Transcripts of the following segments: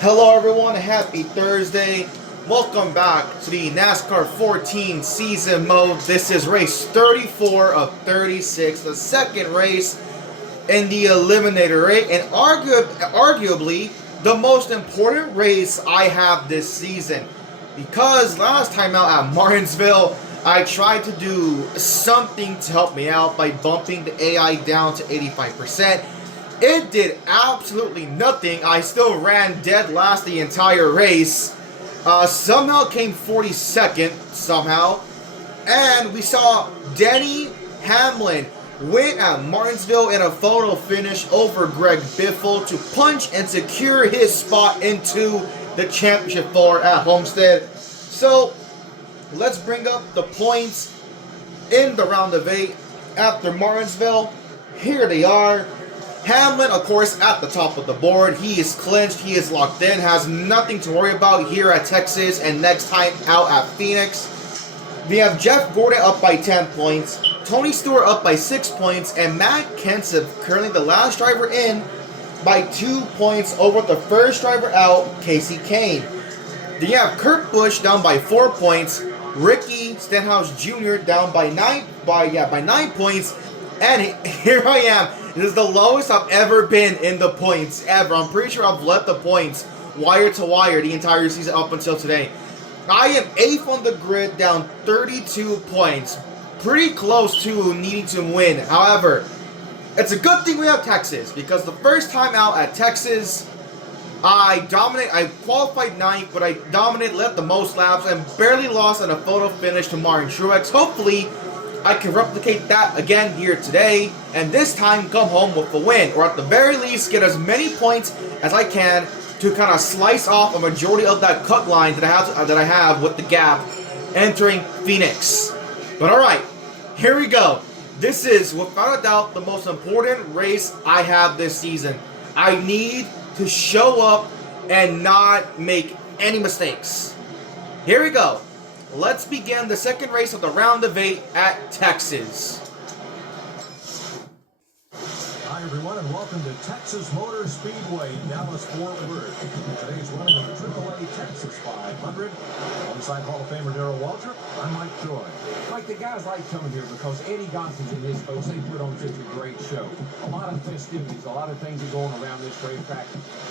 Hello everyone, happy Thursday. Welcome back to the NASCAR 14 season mode. This is race 34 of 36, the second race in the Eliminator race, and arguably the most important race I have this season. Because last time out at Martinsville, I tried to do something to help me out by bumping the AI down to 85%. It did absolutely nothing. I still ran dead last the entire race. Somehow came 42nd, somehow. And we saw Denny Hamlin win at Martinsville in a photo finish over Greg Biffle to punch and secure his spot into the championship four at Homestead. So, let's bring up the points in the round of 8 after Martinsville. Here they are. Hamlin, of course, at the top of the board. He is clinched. He is locked in. Has nothing to worry about here at Texas and next time out at Phoenix. We have Jeff Gordon up by 10 points. Tony Stewart up by 6 points. And Matt Kenseth, currently the last driver in, by 2 points over the first driver out, Casey Kane. Then you have Kurt Busch down by 4 points. Ricky Stenhouse Jr. down by 9 points. And here I am. This is the lowest I've ever been in the points, ever. I'm pretty sure I've led the points wire to wire the entire season up until today. I am 8th on the grid, down 32 points. Pretty close to needing to win. However, it's a good thing we have Texas, because the first time out at Texas, I qualified 9th, but I dominated, led the most laps, and barely lost in a photo finish to Martin Truex. Hopefully, I can replicate that again here today, and this time come home with a win, or at the very least get as many points as I can to kind of slice off a majority of that cut line that I have with the gap entering Phoenix. But all right, here we go. This is without a doubt the most important race I have this season. I need to show up and not make any mistakes. Here we go. Let's begin the second race of the round of 8 at Texas. Hi everyone, and welcome to Texas Motor Speedway, Dallas-Fort Worth. Today's running of the AAA Texas 500. Alongside Hall of Famer Darrell Waltrip, I'm Mike Joy. Mike, the guys like coming here because Eddie Gossens and his folks, they put on such a great show. A lot of festivities, a lot of things are going around this racetrack,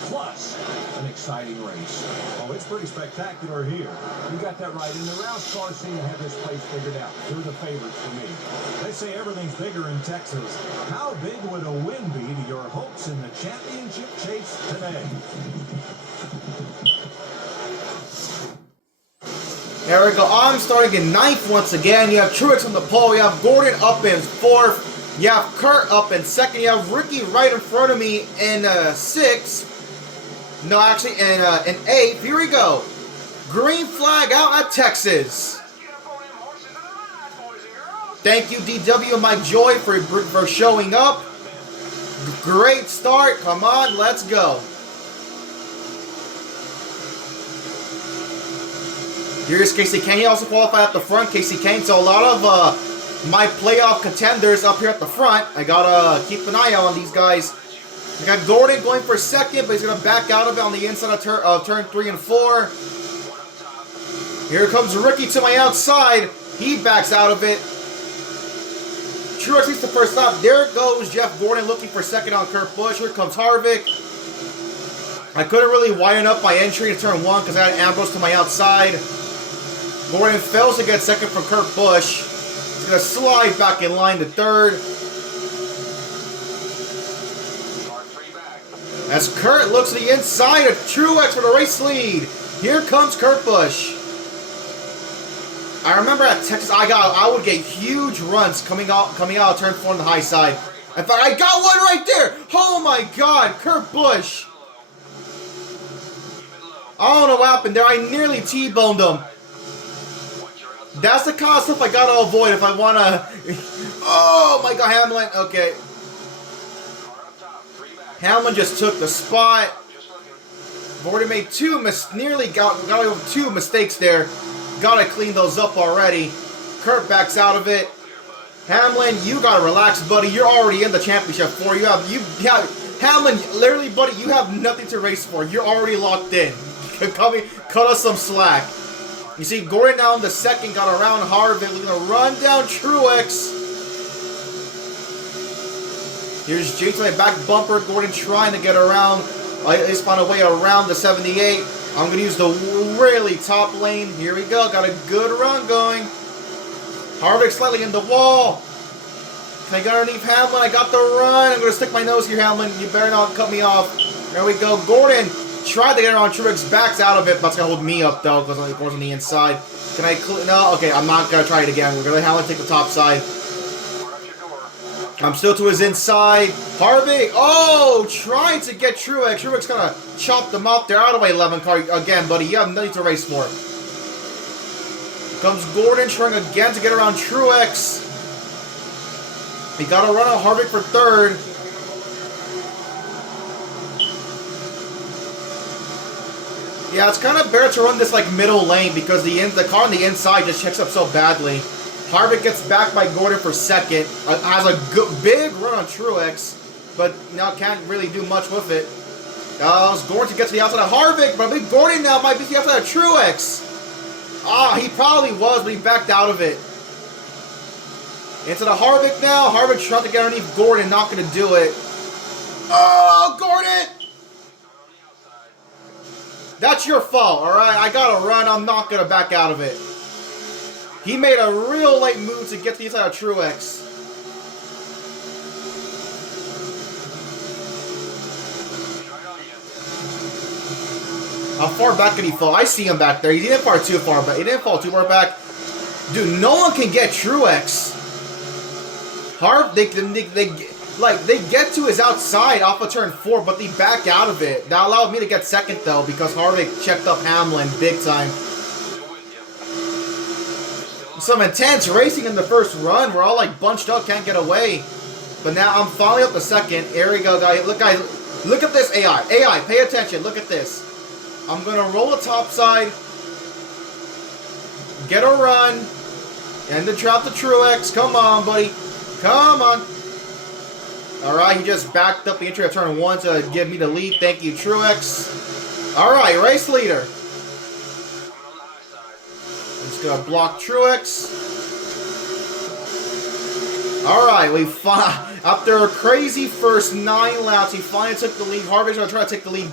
plus an exciting race. Oh, it's pretty spectacular here. You got that right, and the Rouse cars seem to have this place figured out. They're the favorites for me. They say everything's bigger in Texas. How big would a win be to your hopes in the championship chase today? There we go. I'm starting in 9th once again. You have Truex on the pole. You have Gordon up in 4th. You have Kurt up in 2nd. You have Ricky right in front of me in 6th. No, actually in 8th. Here we go. Green flag out at Texas. Thank you, DW and Mike Joy, for showing up. Great start. Come on, let's go. Here's Casey Kane. He also qualified at the front, Casey Kane. So a lot of my playoff contenders up here at the front. I gotta keep an eye on these guys. I got Gordon going for 2nd, but he's gonna back out of it on the inside of turn 3 and 4. Here comes Ricky to my outside. He backs out of it. Truex leads the first stop. There goes Jeff Gordon looking for 2nd on Kurt Busch. Here comes Harvick. I couldn't really widen up my entry to turn 1 because I had Ambrose to my outside. Gordon fails to get 2nd from Kurt Busch. He's going to slide back in line to 3rd. As Kurt looks to the inside of Truex for the race lead. Here comes Kurt Busch. I remember at Texas, I would get huge runs coming out of turn 4 on the high side. I thought, I got one right there! Oh my god, Kurt Busch! I don't know what happened there. I nearly T-boned him. That's the kind of stuff I gotta avoid if I wanna... Oh my god, Hamlin. Okay. Hamlin just took the spot. I've already made nearly got away with 2 mistakes there. Gotta clean those up already. Kurt backs out of it. Hamlin, you gotta relax, buddy. You're already in the championship 4. Hamlin, literally, buddy, you have nothing to race for. You're already locked in. Cut us some slack. You see, Gordon now in the second got around Harvick. We're going to run down Truex. Here's James my back bumper. Gordon trying to get around. At least find a way around the 78. I'm going to use the really top lane. Here we go. Got a good run going. Harvick slightly in the wall. Can I get underneath Hamlin? I got the run. I'm going to stick my nose here, Hamlin. You better not cut me off. There we go. Gordon tried to get around Truex. Backs out of it. But it's going to hold me up, though, because it goes on the inside. Can I... No? Okay, I'm not going to try it again. We're going to let Hamlin take the top side. I'm still to his inside. Harvick. Oh! Trying to get Truex. Truex kind of chopped him off there. Out of the way, 11 car. Again, buddy, you have nothing to race for. Comes Gordon trying again to get around Truex. He got a run on Harvick for third. Yeah, it's kind of better to run this like middle lane because the car on the inside just checks up so badly. Harvick gets back by Gordon for second. Has a good, big run on Truex, but now can't really do much with it. It's Gordon to get to the outside of Harvick, but I think Gordon now might be to the outside of Truex. He probably was, but he backed out of it. Into the Harvick now. Harvick trying to get underneath Gordon, not going to do it. Oh, Gordon! That's your fault, alright? I got to run. I'm not going to back out of it. He made a real late move to get to the inside of Truex. How far back did he fall? I see him back there. He didn't fall too far back. He didn't fall too far back. Dude, no one can get Truex. They get to his outside off of turn 4, but they back out of it. That allowed me to get second, though, because Harvick checked up Hamlin big time. Some intense racing in the first run. We're all, like, bunched up, can't get away. But now I'm finally up the second. Here we go, guys. Look at this AI. AI, pay attention. Look at this. I'm going to roll a topside. Get a run. And then drop the Truex. Come on, buddy. Come on. Alright, he just backed up the entry of turn 1 to give me the lead. Thank you, Truex. Alright, race leader. I'm just going to block Truex. Alright, after a crazy first 9 laps, he finally took the lead. Harvick's going to try to take the lead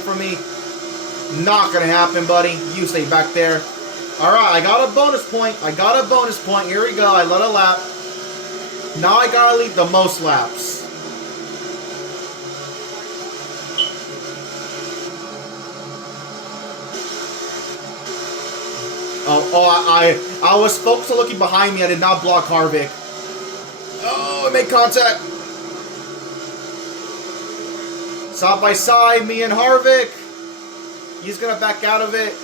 from me. Not going to happen, buddy. You stay back there. Alright, I got a bonus point. Here we go. I led a lap. Now I gotta lead the most laps. I was focused on looking behind me. I did not block Harvick. Oh, I made contact. Side by side, me and Harvick. He's gonna back out of it.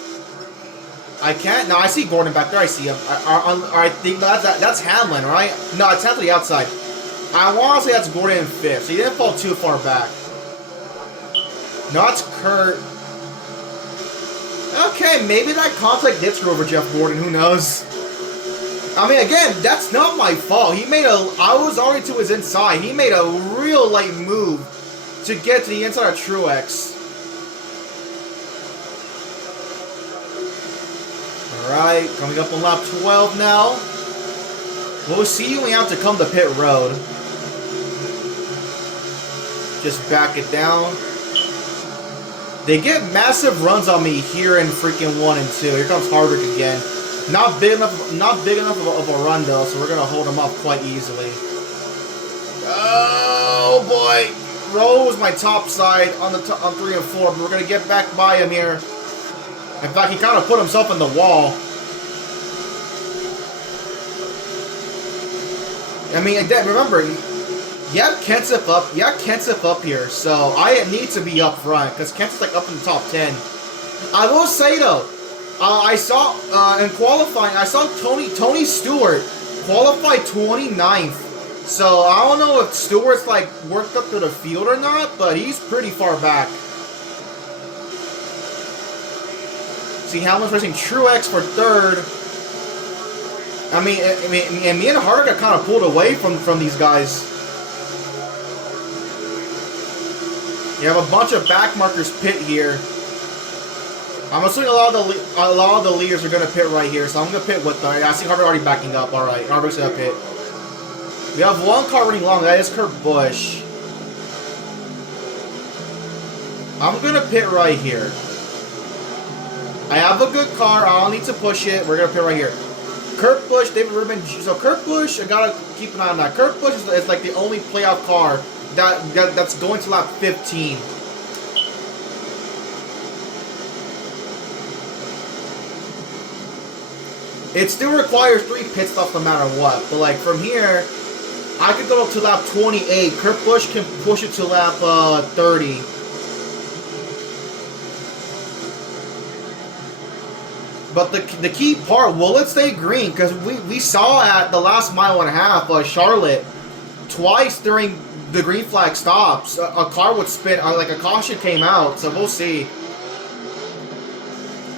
I can't. No, I see Gordon back there. I see him. I think that's Hamlin, right? No, it's Hamlin to the outside. I want to say that's Gordon in 5th, so he didn't fall too far back. No, it's Kurt. Okay, maybe that contact did screw over Jeff Gordon. Who knows? I mean, again, that's not my fault. I was already to his inside. He made a real late move to get to the inside of Truex. Alright, coming up on lap 12 now. We'll see when we have to come to pit road. Just back it down. They get massive runs on me here in freaking 1 and 2. Here comes Harvick again. Not big enough of a run though, so we're gonna hold him off quite easily. Oh boy! Rose my top side on 3 and 4, but we're gonna get back by him here. In fact, he kind of put himself in the wall. I mean, remember, you have Kenseth up here, so I need to be up front, because Kenseth's like up in the top 10. I will say, though, I saw, in qualifying, I saw Tony Stewart qualify 29th. So, I don't know if Stewart's, like, worked up to the field or not, but he's pretty far back. See, Hamlin's racing Truex for 3rd. I mean, me and Harvick got kind of pulled away from these guys. You have a bunch of back markers pit here. I'm assuming a lot of the leaders are gonna pit right here, so I'm gonna pit with them. I see Harvick already backing up. All right, Harvick's gonna pit. We have one car running long. That is Kurt Busch. I'm gonna pit right here. I have a good car. I don't need to push it. We're gonna pit right here. Kurt Busch, David Rubin. So Kurt Busch, I gotta keep an eye on that. Kurt Busch is like the only playoff car that's going to lap 15. It still requires 3 pit stops no matter what. But like from here, I could go up to lap 28. Kurt Busch can push it to lap 30. But the key part, will it stay green? Because we saw at the last mile and a half, Charlotte, twice during the green flag stops, a car would spin, like a caution came out. So we'll see.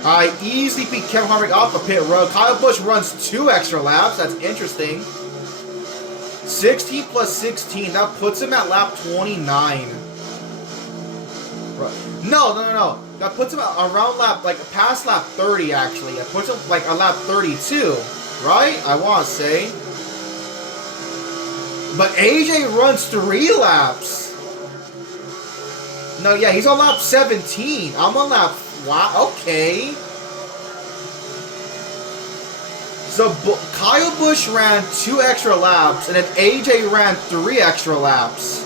I easily beat Kevin Harvick off the pit road. Kyle Busch runs 2 extra laps. That's interesting. 16 plus 16. That puts him at lap 29. No. That puts him around lap, like past lap 30 actually. That puts him like a lap 32. Right? I want to say. But AJ runs 3 laps. No, yeah, he's on lap 17. I'm on lap... Wow, okay. So Kyle Busch ran 2 extra laps, and then AJ ran 3 extra laps.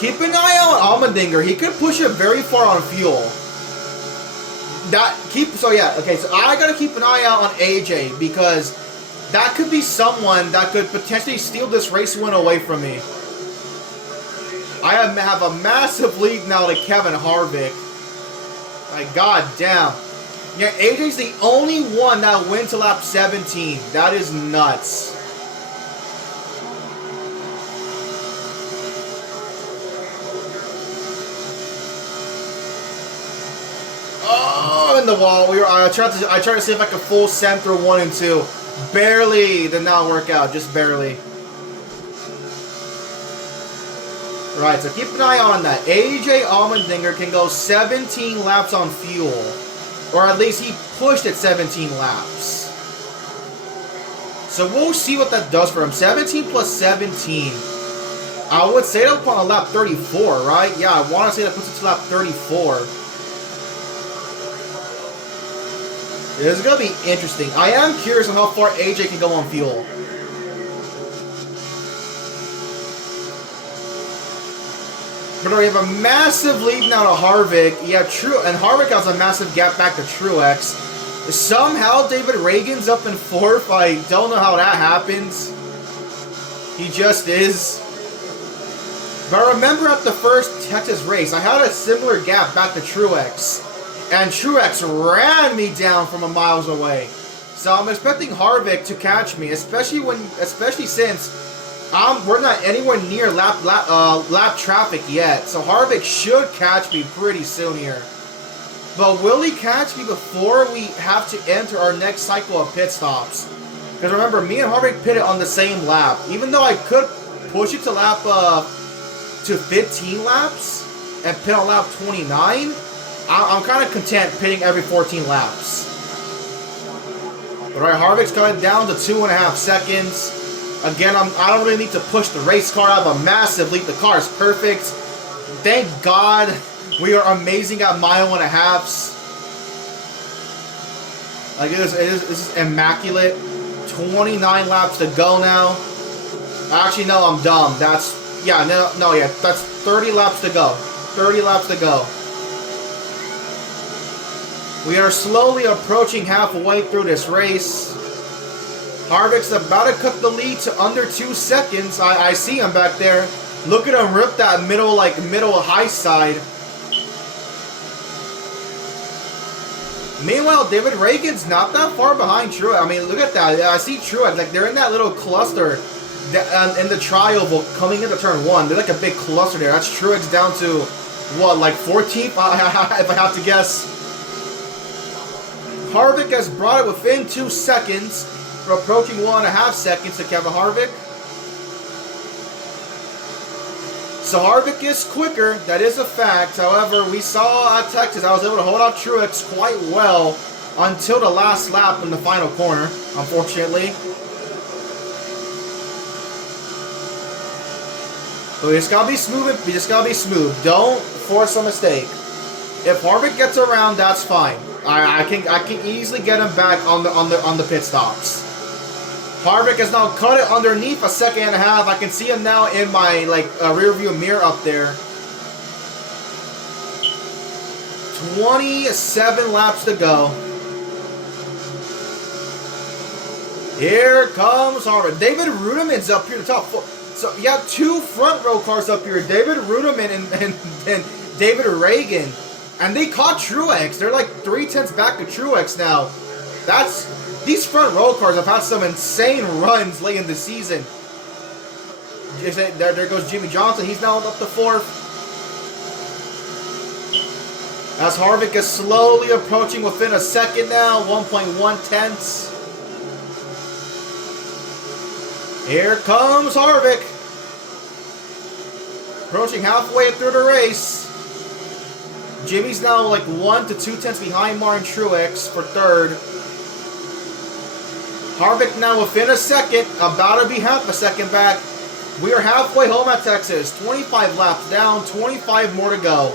Keep an eye on Allmendinger. He could push it very far on fuel. So I gotta keep an eye out on AJ, because that could be someone that could potentially steal this race win away from me. I have a massive lead now to Kevin Harvick. Like, god damn. Yeah, AJ's the only one that went to lap 17. That is nuts. Oh, in the wall. I tried to see if I could full send through 1 and 2. Barely did not work out. Just barely. Right, so keep an eye on that. AJ Allmendinger can go 17 laps on fuel. Or at least he pushed at 17 laps. So we'll see what that does for him. 17 plus 17. I would say that upon a lap 34, right? Yeah, I want to say that puts it to lap 34. This is going to be interesting. I am curious on how far AJ can go on fuel. But we have a massive lead now to Harvick. Yeah, and Harvick has a massive gap back to Truex. Somehow David Reagan's up in 4th. I don't know how that happens. He just is. But I remember at the first Texas race, I had a similar gap back to Truex. And Truex ran me down from miles away. So I'm expecting Harvick to catch me, especially since we're not anywhere near lap traffic yet, so Harvick should catch me pretty soon here. But will he catch me before we have to enter our next cycle of pit stops? Because remember, me and Harvick pitted on the same lap. Even though I could push it to lap to 15 laps and pit on lap 29, I'm kind of content pitting every 14 laps. But alright, Harvick's coming down to 2.5 seconds. Again, I don't really need to push the race car. I have a massive lead. The car is perfect. Thank God we are amazing at mile and a halves. Like this is immaculate. 29 laps to go now. Actually, no, I'm dumb. That's 30 laps to go. 30 laps to go. We are slowly approaching halfway through this race. Harvick's about to cut the lead to under 2 seconds. I see him back there. Look at him rip that middle high side. Meanwhile, David Reagan's not that far behind Truex. I mean, look at that. I see Truex. Like, they're in that little cluster in the tri-oval coming into turn 1. They're like a big cluster there. That's Truex down to, what, like 14th? If I have to guess. Harvick has brought it within 2 seconds. We're approaching 1.5 seconds to Kevin Harvick. So Harvick is quicker. That is a fact. However, we saw at Texas, I was able to hold off Truex quite well until the last lap in the final corner, unfortunately. But we just gotta be smooth. We just gotta be smooth. Don't force a mistake. If Harvick gets around, that's fine. I can easily get him back on the pit stops. Harvick has now cut it underneath a second and a half. I can see him now in my rear view mirror up there. 27 laps to go. Here comes Harvick. David Rudiman's up here in the top four. So you have two front row cars up here. David Rudiman and David Reagan. And they caught Truex. They're like 3/10 back to Truex now. These front row cars have had some insane runs late in the season. There goes Jimmy Johnson. He's now up to 4th. As Harvick is slowly approaching within a second now. 1.1 tenths. Here comes Harvick. Approaching halfway through the race. Jimmy's now like 1 to 2 tenths behind Martin Truex for 3rd. Harvick now within a second, about to be half a second back. We are halfway home at Texas. 25 laps down, 25 more to go.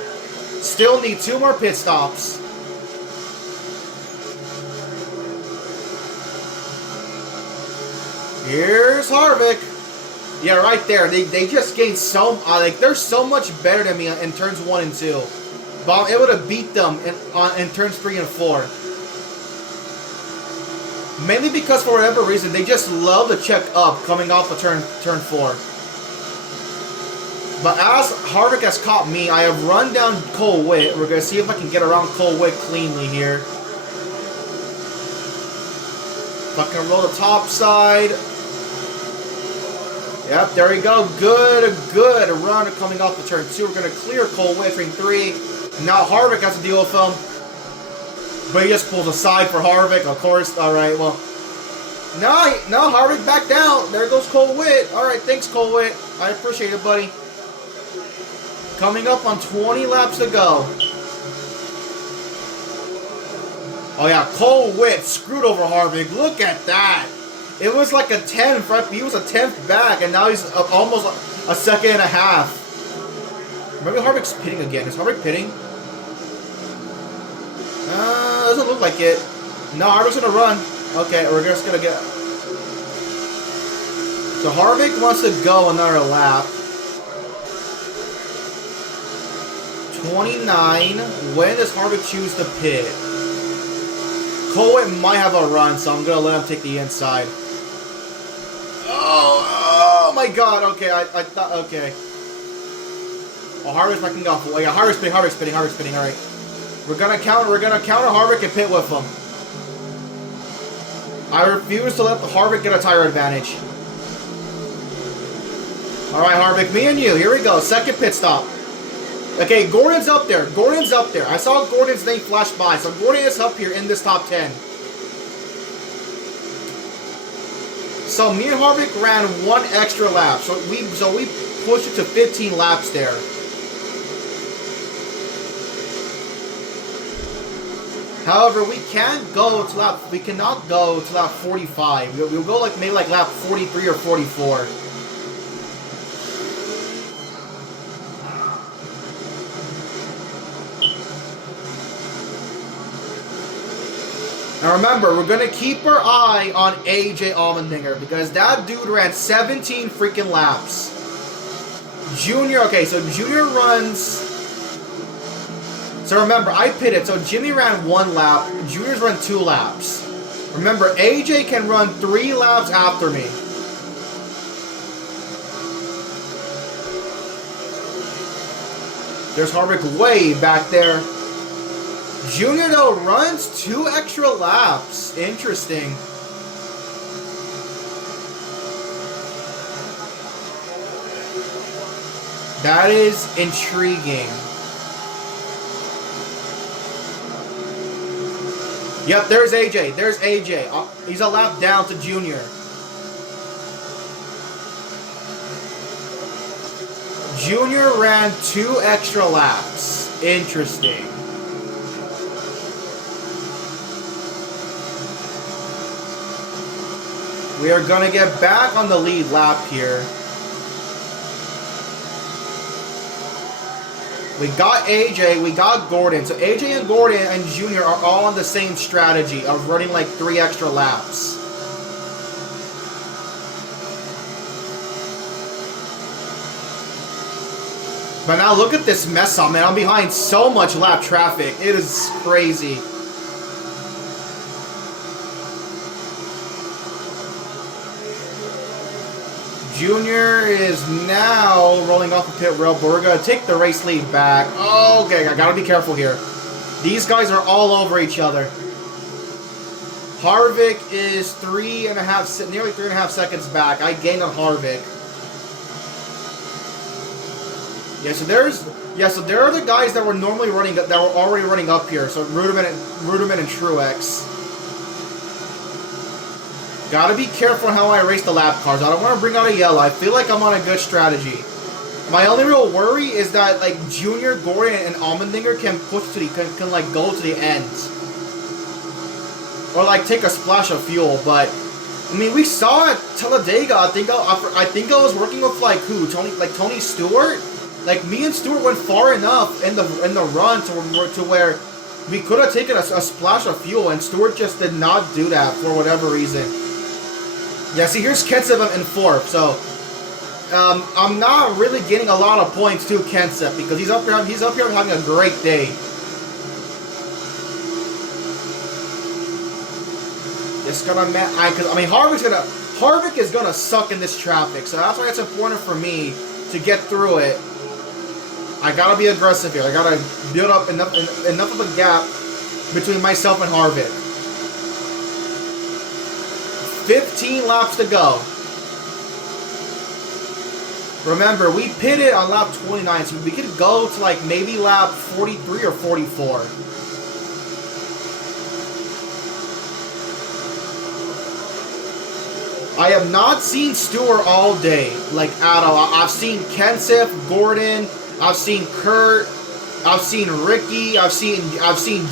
Still need 2 more pit stops. Here's Harvick. Yeah, right there. They just gained so they're so much better than me in turns 1 and 2. But I'm able to beat them in turns 3 and 4. Mainly because for whatever reason they just love to check up coming off of turn 4. But as Harvick has caught me, I have run down Cole Witt. We're gonna see if I can get around Cole Witt cleanly here. If I can roll the top side. Yep, there we go. Good run coming off the turn 2. We're going to clear Cole Witt turn 3. Now Harvick has to deal with him. But he just pulls aside for Harvick, of course. Alright, well. Now Harvick back down. There goes Cole Witt. Alright, thanks Cole Witt. I appreciate it, buddy. Coming up on 20 laps to go. Oh yeah, Cole Witt screwed over Harvick. Look at that. It was like a 10th, right? He was a 10th back, and now he's almost a second and a half. Maybe Harvick's pitting again. Is Harvick pitting? Doesn't look like it. No, Harvick's gonna run. Okay, we're just gonna get... So Harvick wants to go another lap. 29. When does Harvick choose to pit? Cole Witt might have a run, so I'm gonna let him take the inside. Oh my god, okay, I thought, okay. Oh, Harvick's backing off. Oh yeah, Harvick's spinning, alright. We're gonna counter Harvick and pit with him. I refuse to let the Harvick get a tire advantage. Alright, Harvick, me and you, here we go, second pit stop. Okay, Gordon's up there, I saw Gordon's name flash by, so Gordon is up here in this top 10. So me and Harvick ran 1 extra lap. So we pushed it to 15 laps there. However, we cannot go to lap 45. We'll go maybe lap 43 or 44. Now remember, we're going to keep our eye on AJ Allmendinger because that dude ran 17 freaking laps. Junior, okay, so Junior runs... So remember, I pitted, so Jimmy ran 1 lap, Junior's run 2 laps. Remember, AJ can run 3 laps after me. There's Harvick way back there. Junior, though, runs 2 extra laps. Interesting. That is intriguing. Yep, there's AJ. There's AJ. He's a lap down to Junior. Junior ran 2 extra laps. Interesting. We are going to get back on the lead lap here. We got AJ, we got Gordon. So AJ and Gordon and Junior are all on the same strategy of running like 3 extra laps. But now look at this mess up, man. I'm behind so much lap traffic. It is crazy. Junior is now rolling off the pit road, but we're going to take the race lead back. Okay, I got to be careful here. These guys are all over each other. Harvick is nearly 3.5 seconds back. I gained on Harvick. Yeah, so there are the guys that were normally running, that were already running up here. So Ruderman and Truex. Gotta be careful on how I race the lap cars. I don't want to bring out a yellow. I feel like I'm on a good strategy. My only real worry is that like Junior, Gordon, and Allmendinger can push to can like go to the end, or like take a splash of fuel. But I mean, we saw at Talladega. I think I was working with like who? Tony Stewart. Like me and Stewart went far enough in the run to where we could have taken a splash of fuel, and Stewart just did not do that for whatever reason. Yeah, see, here's Kenseth in 4th, so I'm not really getting a lot of points to Kenseth because he's up here having a great day. Just gonna, I mean, Harvick is gonna suck in this traffic, so that's why it's important for me to get through it. I gotta be aggressive here. I gotta build up enough of a gap between myself and Harvick. 15 laps to go. Remember, we pitted on lap 29, so we could go to like maybe lap 43 or 44. I have not seen Stewart all day, like at all. I've seen Kenseth, Gordon, I've seen Kurt, I've seen Ricky, I've seen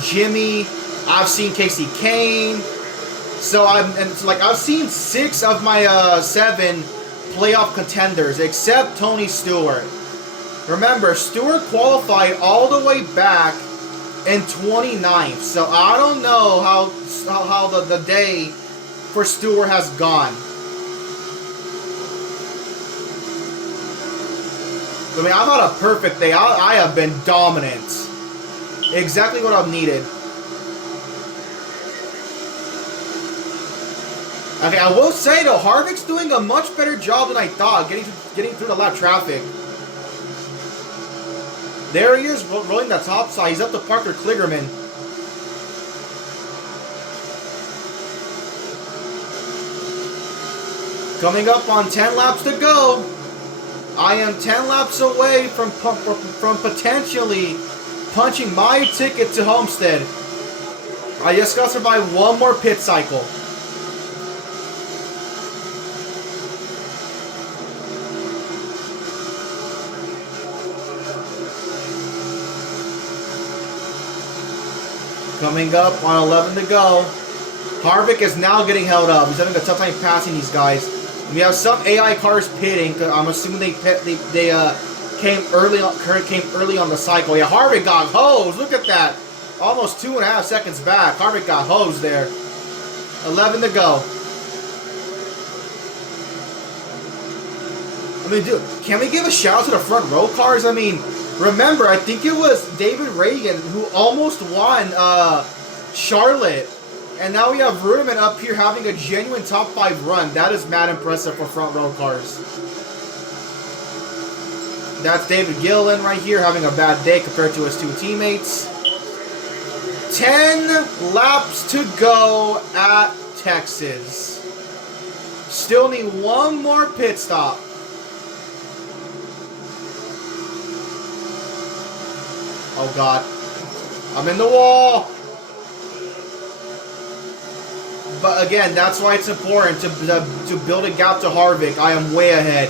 Jimmy, I've seen Casey Kane. So I've seen 6 of my 7 playoff contenders, except Tony Stewart. Remember, Stewart qualified all the way back in 29th, so I don't know how the day for Stewart has gone. I mean, I've had a perfect day. I have been dominant. Exactly what I've needed. Okay, I will say though, Harvick's doing a much better job than I thought getting through the lap traffic. There he is, rolling the top side. He's up to Parker Kligerman. Coming up on 10 laps to go. I am 10 laps away from potentially punching my ticket to Homestead. I just got to survive one more pit cycle. Coming up on 11 to go. Harvick is now getting held up. He's having a tough time passing these guys. We have some AI cars pitting. I'm assuming they came early on the cycle. Yeah, Harvick got hosed. Look at that. Almost 2.5 seconds back. Harvick got hosed there. 11 to go. I mean, dude, can we give a shout out to the front row cars? I mean, remember, I think it was David Reagan who almost won Charlotte. And now we have Ruderman up here having a genuine top 5 run. That is mad impressive for front row cars. That's David Gillen right here having a bad day compared to his 2 teammates. 10 laps to go at Texas. Still need one more pit stop. Oh God, I'm in the wall. But again, that's why it's important to build a gap to Harvick. I am way ahead.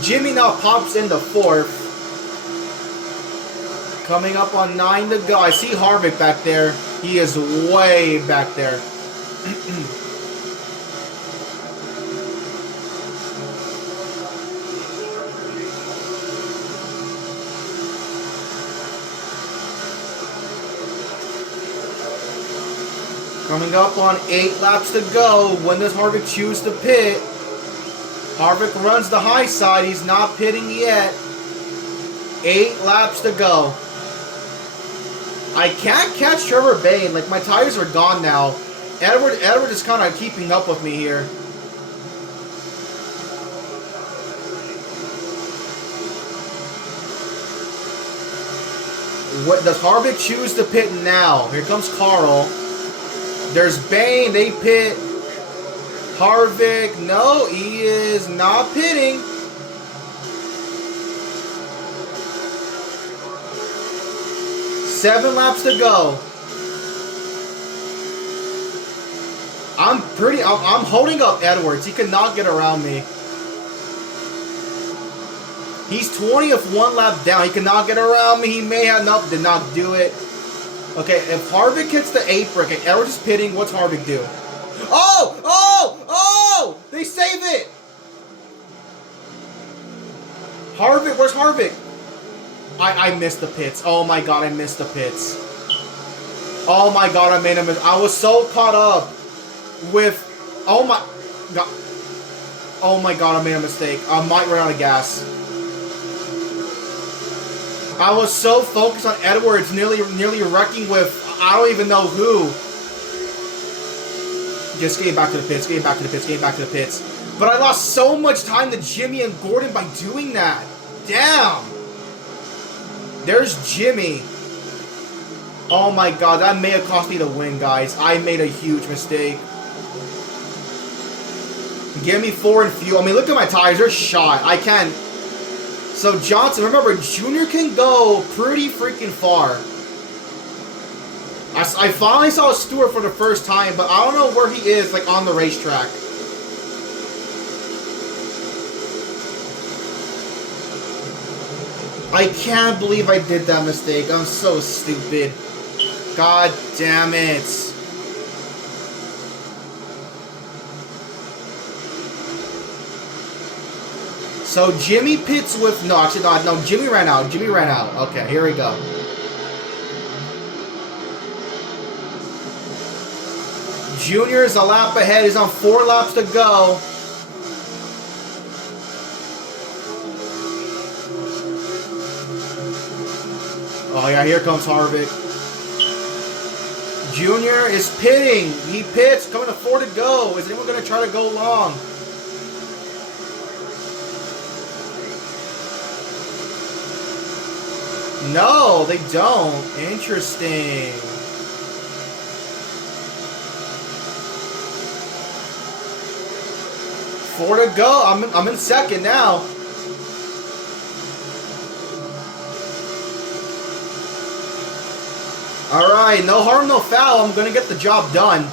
Jimmy now pops into 4th. Coming up on 9 to go. I see Harvick back there. He is way back there. Coming up on 8 laps to go. When does Harvick choose to pit? Harvick runs the high side. He's not pitting yet. 8 laps to go. I can't catch Trevor Bayne. Like, my tires are gone now. Edward is kind of keeping up with me here. What does Harvick choose to pit now? Here comes Carl. There's Bayne. They pit. Harvick. No, he is not pitting. Seven laps to go. I'm holding up Edwards. He cannot get around me. He's 20th, 1 lap down. He cannot get around me. He may have did not do it. Okay, if Harvick hits the apron and Edwards is pitting, what's Harvick do? Oh! Oh! Oh! They save it! Harvick, where's Harvick? I missed the pits. Oh my god, I missed the pits. Oh my god, I made a mistake. I was so caught up with... Oh my god. Oh my god, I made a mistake. I might run out of gas. I was so focused on Edwards nearly wrecking with I don't even know who. Just getting back to the pits, getting back to the pits, getting back to the pits. But I lost so much time to Jimmy and Gordon by doing that. Damn. There's Jimmy. Oh my god, that may have cost me the win, guys. I made a huge mistake. Give me 4 and fuel. I mean, look at my tires. They're shot. I can't. So Johnson, remember, Junior can go pretty freaking far. I finally saw Stewart for the first time, but I don't know where he is, like, on the racetrack. I can't believe I did that mistake. I'm so stupid. God damn it. So Jimmy pits with... No, actually, no, Jimmy ran out. Jimmy ran out. Okay, here we go. Junior is a lap ahead. He's on 4 laps to go. Oh, yeah, here comes Harvick. Junior is pitting. He pits. Coming to 4 to go. Is anyone going to try to go long? No, they don't. Interesting. Four to go. I'm in second now. All right, no harm, no foul. I'm gonna get the job done.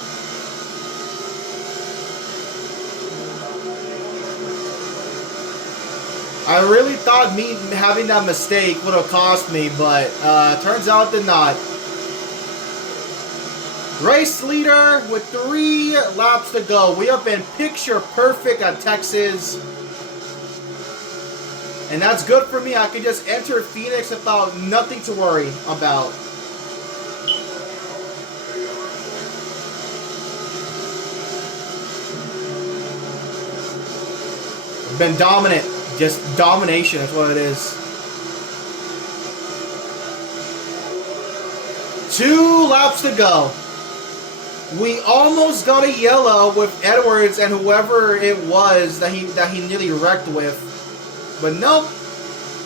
I really thought me having that mistake would have cost me, but turns out it did not. Race leader with 3 laps to go. We have been picture perfect at Texas. And that's good for me. I can just enter Phoenix without nothing to worry about. Been dominant. Just domination is what it is. 2 laps to go. We almost got a yellow with Edwards and whoever it was that he nearly wrecked with. But nope.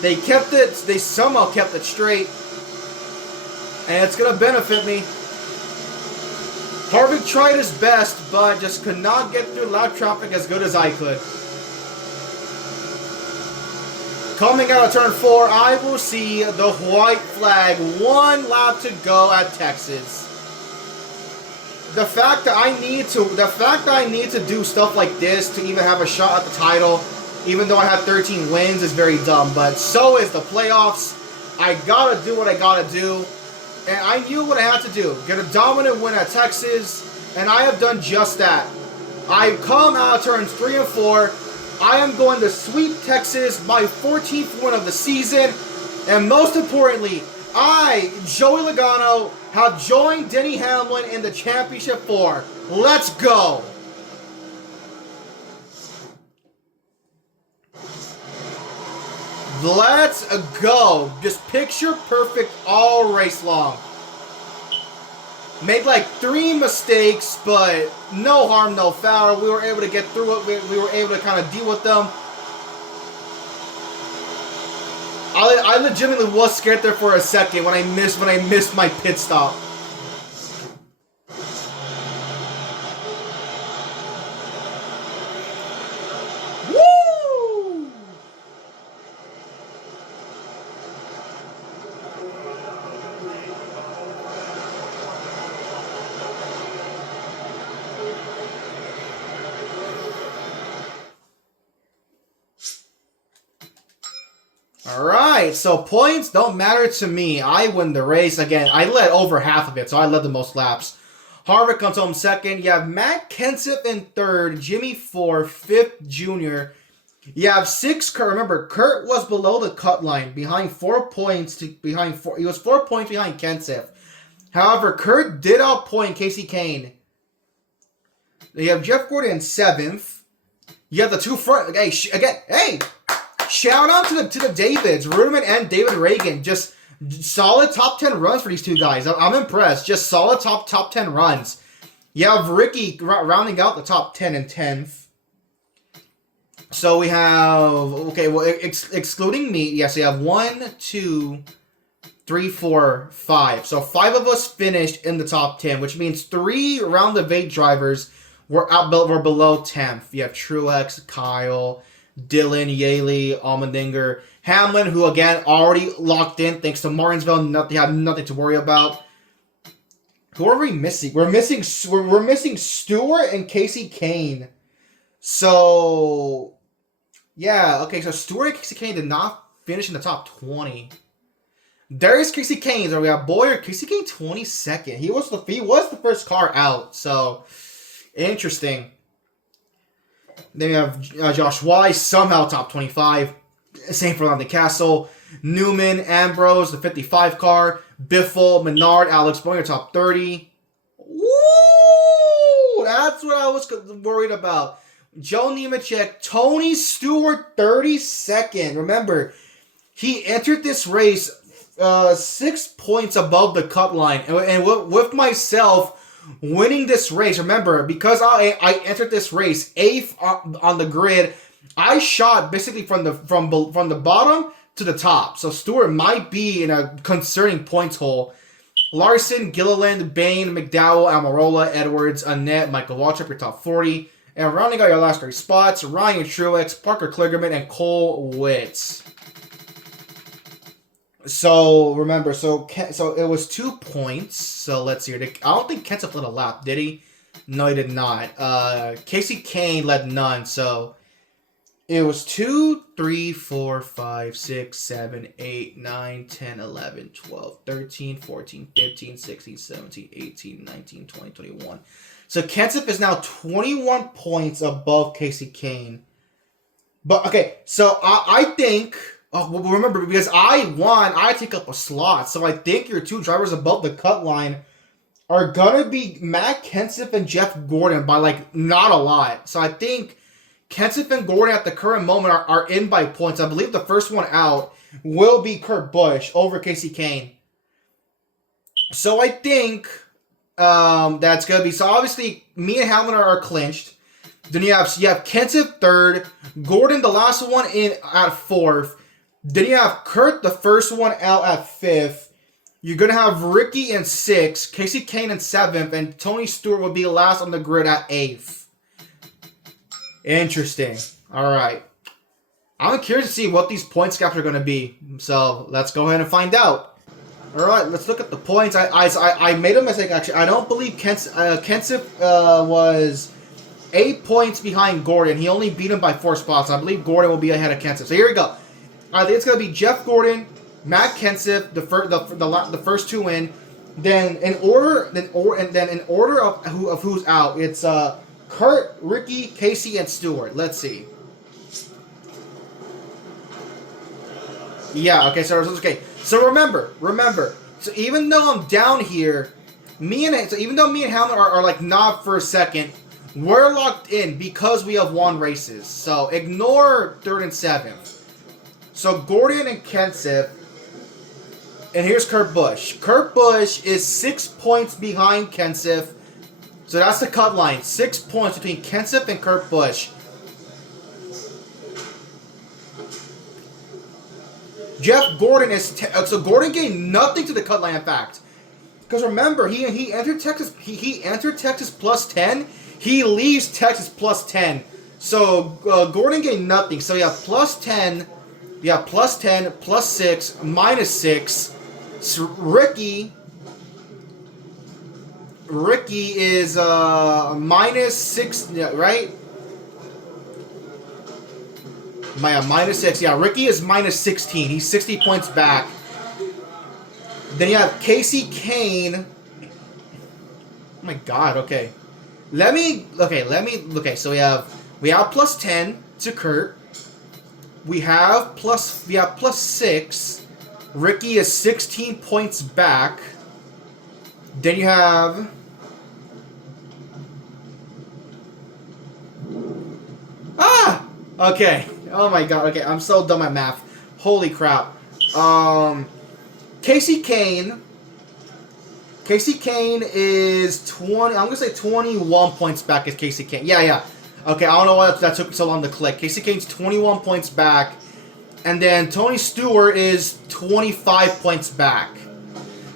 They kept it. They somehow kept it straight. And it's going to benefit me. Harvick tried his best, but just could not get through lap traffic as good as I could. Coming out of turn 4, I will see the white flag. 1 lap to go at Texas. The fact that I need to do stuff like this to even have a shot at the title, even though I have 13 wins, is very dumb. But so is the playoffs. I gotta do what I gotta do. And I knew what I had to do. Get a dominant win at Texas. And I have done just that. I've come out of turns 3 and 4. I am going to sweep Texas, my 14th win of the season. And most importantly, I, Joey Logano, have joined Denny Hamlin in the Championship 4. Let's go! Let's go. Just picture perfect all race long. Made like 3 mistakes, but no harm, no foul. We were able to get through it. We were able to kind of deal with them. I legitimately was scared there for a second when I missed my pit stop. Woo! Alright, so points don't matter to me. I win the race. Again, I led over half of it, so I led the most laps. Harvick comes home second. You have Matt Kenseth in third. Jimmy 4th. 5th, Junior. You have 6, Kurt. Remember, Kurt was below the cut line. Behind 4 points. He was 4 points behind Kenseth. However, Kurt did outpoint Casey Kane. You have Jeff Gordon in 7th. You have the 2 front. Hey, hey! Shout out to the Davids, Ruderman and David Reagan. Just solid top 10 runs for these 2 guys. I'm impressed. Just solid top 10 runs. You have Ricky rounding out the top 10 and 10th. So we have, okay, well, excluding me, yes, you have 1, 2, 3, 4, 5. So 5 of us finished in the top 10, which means 3 round of 8 drivers were below 10th. You have Truex, Kyle, Dylan, Yaley, Allmendinger, Hamlin, who again already locked in thanks to Martinsville. Have nothing to worry about. Who are we missing? We're missing Stewart and Casey Kane. So yeah, okay. So Stewart and Casey Kane did not finish in the top 20. There's Casey Kane. So we have Boyer, Casey Kane 22nd. He was the first car out. So interesting. Then we have Josh Wise, somehow top 25. Same for Landon Castle. Newman, Ambrose, the 55 car. Biffle, Menard, Alex Boyer, top 30. Woo! That's what I was worried about. Joe Nemechek, Tony Stewart, 32nd. Remember, he entered this race 6 points above the cut line. And with myself winning this race, remember, because I entered this race 8th on the grid, I shot basically from the bottom to the top. So Stewart might be in a concerning points hole. Larson, Gilliland, Bain, McDowell, Almirola, Edwards, Annette, Michael Waltrip, your top 40. And rounding out your last 3 spots, Ryan Truex, Parker Kligerman, and Cole Witz. So remember, so it was 2 points. So let's see. I don't think Kenseth led a lap, did he? No, he did not. Casey Kane led none. So it was 2, 3, 4, 5, 6, 7, 8, 9, 10, 11, 12, 13, 14, 15, 16, 17, 18, 19, 20, 21. So Kenseth is now 21 points above Casey Kane. But okay, so I think. Oh, well, remember, because I won, I take up a slot. So I think your 2 drivers above the cut line are going to be Matt Kenseth and Jeff Gordon by, like, not a lot. So I think Kenseth and Gordon at the current moment are in by points. I believe the first one out will be Kurt Busch over Casey Kane. So I think that's going to be... So obviously, me and Hamlin are clinched. Then you have Kenseth 3rd, Gordon the last one in at 4th. Then you have Kurt, the first one out at 5th. You're going to have Ricky in 6th, Casey Kane in 7th, and Tony Stewart will be last on the grid at 8th. Interesting. All right. I'm curious to see what these points gaps are going to be. So let's go ahead and find out. All right, let's look at the points. I made a mistake, actually. I don't believe Kenseth was 8 points behind Gordon. He only beat him by 4 spots. I believe Gordon will be ahead of Kenseth. So here we go. I think it's going to be Jeff Gordon, Matt Kenseth, the first two in. Then in order of who's out, it's Kurt, Ricky, Casey, and Stewart. Let's see. Yeah, okay, so okay. So remember. So even though I'm down here, even though me and Hamlin are like not for a second, we're locked in because we have won races. So ignore 3rd and 7th. So Gordon and Kenseth. And here's Kurt Busch. Kurt Busch is 6 points behind Kenseth. So that's the cut line. 6 points between Kenseth and Kurt Busch. Jeff Gordon is so Gordon gained nothing to the cut line, in fact, because remember he entered Texas. He entered Texas plus 10. He leaves Texas plus 10. So Gordon gained nothing. So yeah, plus 10. Yeah, plus 10, plus 6, minus 6. So Ricky is minus 6. Yeah, right. Minus 6. Yeah, Ricky is minus 16. He's 60 points back. Then you have Casey Kane. Oh my God. Okay. So we have plus 10 to Kurt. We have plus 6. Ricky is 16 points back. Then you have okay. Oh my God. Okay, I'm so dumb at math. Holy crap. Casey Kane is 20. I'm gonna say 21 points back as Casey Kane. Yeah. Okay, I don't know why that took so long to click. Casey Kane's 21 points back, and then Tony Stewart is 25 points back.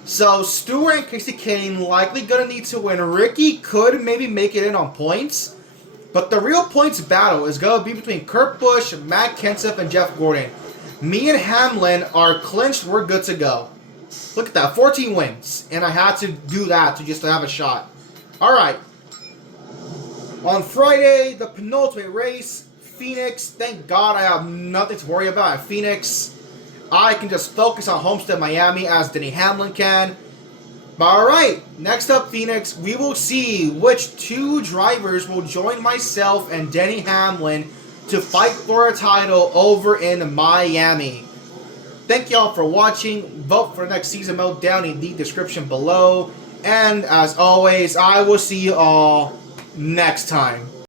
So Stewart and Casey Kane likely gonna need to win. Ricky could maybe make it in on points. But the real points battle is going to be between Kurt Busch, Matt Kenseth, and Jeff Gordon. Me and Hamlin are clinched. We're good to go. Look at that. 14 wins. And I had to do that to just have a shot. All right. On Friday, the penultimate race, Phoenix. Thank God I have nothing to worry about at Phoenix. I can just focus on Homestead, Miami, as Denny Hamlin can. But alright, next up, Phoenix, we will see which two drivers will join myself and Denny Hamlin to fight for a title over in Miami. Thank y'all for watching. Vote for the next season mode down in the description below. And as always, I will see you all next time.